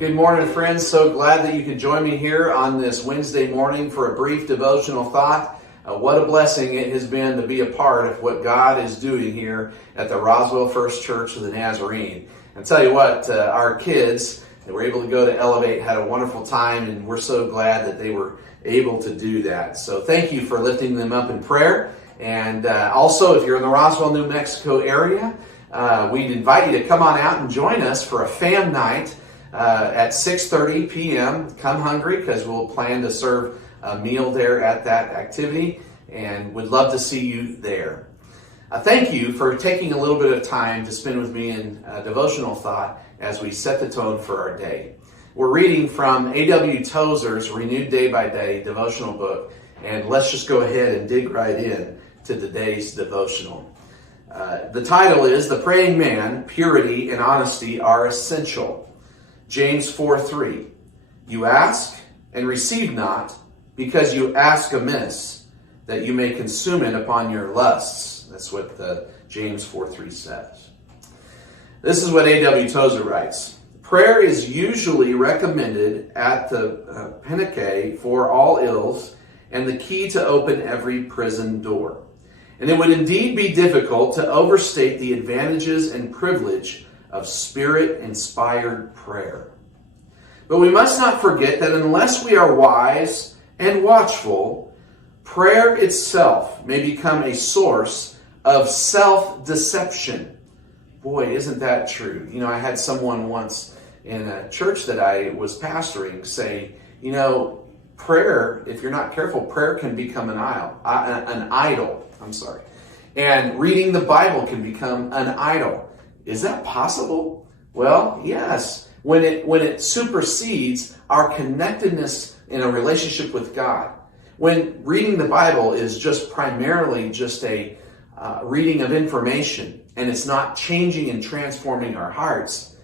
Good morning, friends. So glad that you could join me here on this Wednesday morning for a brief devotional thought. What a blessing it has been to be a part of what God is doing here at the Roswell First Church of the Nazarene. And tell you what, our kids that were able to go to Elevate had a wonderful time, and we're so glad that they were able to do that. So thank you for lifting them up in prayer. And also, if you're in the Roswell, New Mexico area, we'd invite you to come on out and join us for a fam night at 6:30 p.m. Come hungry, because we'll plan to serve a meal there at that activity, and would love to see you there. Thank you for taking a little bit of time to spend with me in devotional thought as we set the tone for our day. We're reading from A.W. Tozer's Renewed Day by Day devotional book, and let's just go ahead and dig right in to today's devotional. The title is The Praying Man, Purity and Honesty Are Essential. James 4:3. You ask and receive not, because you ask amiss, that you may consume it upon your lusts. That's what James 4:3 says. This is what A.W. Tozer writes. Prayer is usually recommended at the Pentecost for all ills and the key to open every prison door. And it would indeed be difficult to overstate the advantages and privilege of Spirit-inspired prayer. But we must not forget that unless we are wise and watchful, prayer itself may become a source of self-deception. Boy, isn't that true? You know, I had someone once in a church that I was pastoring say, you know, prayer, if you're not careful, prayer can become an idol. And reading the Bible can become an idol. Is that possible? Well, yes. When it supersedes our connectedness in a relationship with God. When reading the Bible is just primarily just a reading of information, and it's not changing and transforming our hearts.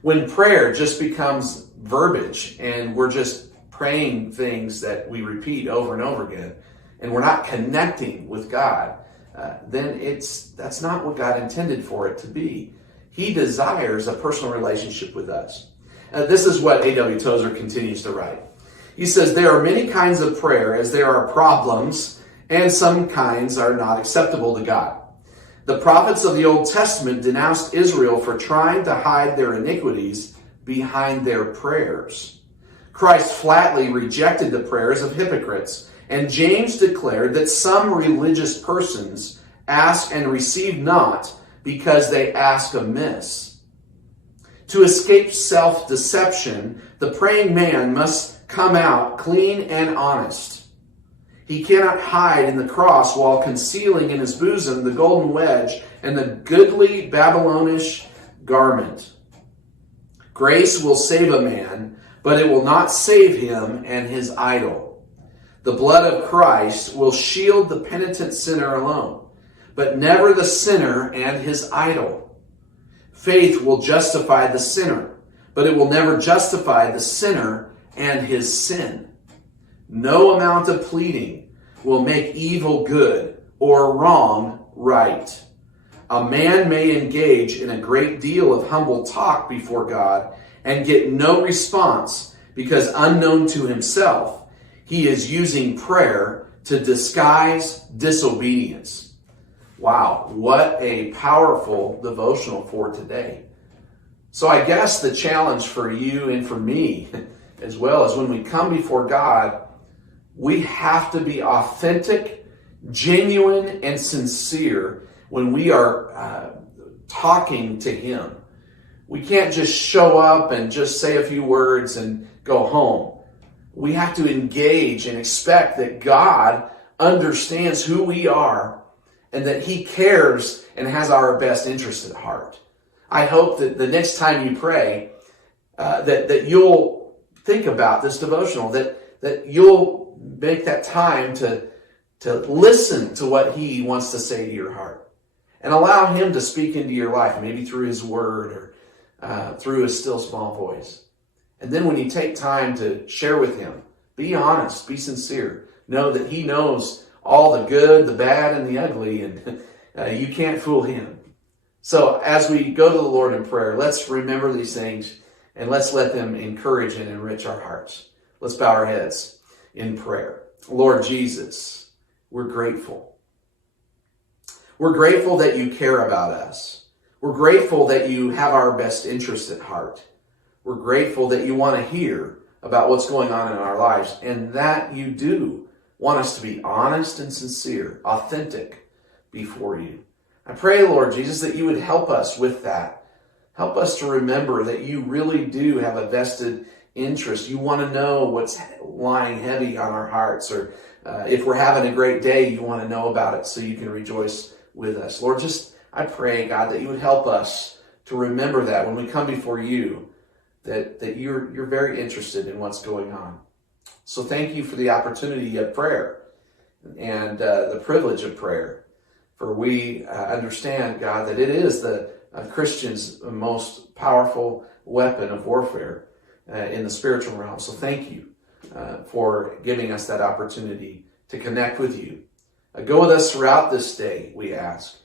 When prayer just becomes verbiage, and we're just praying things that we repeat over and over again, and we're not connecting with God, then that's not what God intended for it to be. He desires a personal relationship with us. This is what A.W. Tozer continues to write. He says, there are many kinds of prayer as there are problems, and some kinds are not acceptable to God. The prophets of the Old Testament denounced Israel for trying to hide their iniquities behind their prayers. Christ flatly rejected the prayers of hypocrites, and James declared that some religious persons ask and receive not because they ask amiss. To escape self-deception, the praying man must come out clean and honest. He cannot hide in the cross while concealing in his bosom the golden wedge and the goodly Babylonish garment. Grace will save a man, but it will not save him and his idol. The blood of Christ will shield the penitent sinner alone, but never the sinner and his idol. Faith will justify the sinner, but it will never justify the sinner and his sin. No amount of pleading will make evil good or wrong right. A man may engage in a great deal of humble talk before God and get no response because, unknown to himself, he is using prayer to disguise disobedience. Wow, what a powerful devotional for today. So I guess the challenge for you and for me as well is when we come before God, we have to be authentic, genuine, and sincere when we are talking to Him. We can't just show up and just say a few words and go home. We have to engage and expect that God understands who we are and that He cares and has our best interest at heart. I hope that the next time you pray, that you'll think about this devotional, that you'll make that time to listen to what He wants to say to your heart. And allow Him to speak into your life, maybe through His Word or through His still small voice. And then when you take time to share with Him, be honest, be sincere. Know that He knows all the good, the bad, and the ugly, and you can't fool Him. So as we go to the Lord in prayer, let's remember these things and let's let them encourage and enrich our hearts. Let's bow our heads in prayer. Lord Jesus, we're grateful. We're grateful that you care about us. We're grateful that you have our best interest at heart. We're grateful that you want to hear about what's going on in our lives, and that you do want us to be honest and sincere, authentic before you. I pray, Lord Jesus, that you would help us with that. Help us to remember that you really do have a vested interest. You want to know what's lying heavy on our hearts, or if we're having a great day, you want to know about it so you can rejoice with us. Lord, I pray, God, that you would help us to remember that when we come before you, that you're very interested in what's going on. So thank you for the opportunity of prayer and the privilege of prayer. For we understand, God, that it is the Christian's most powerful weapon of warfare in the spiritual realm. So thank you for giving us that opportunity to connect with you. Go with us throughout this day, we ask.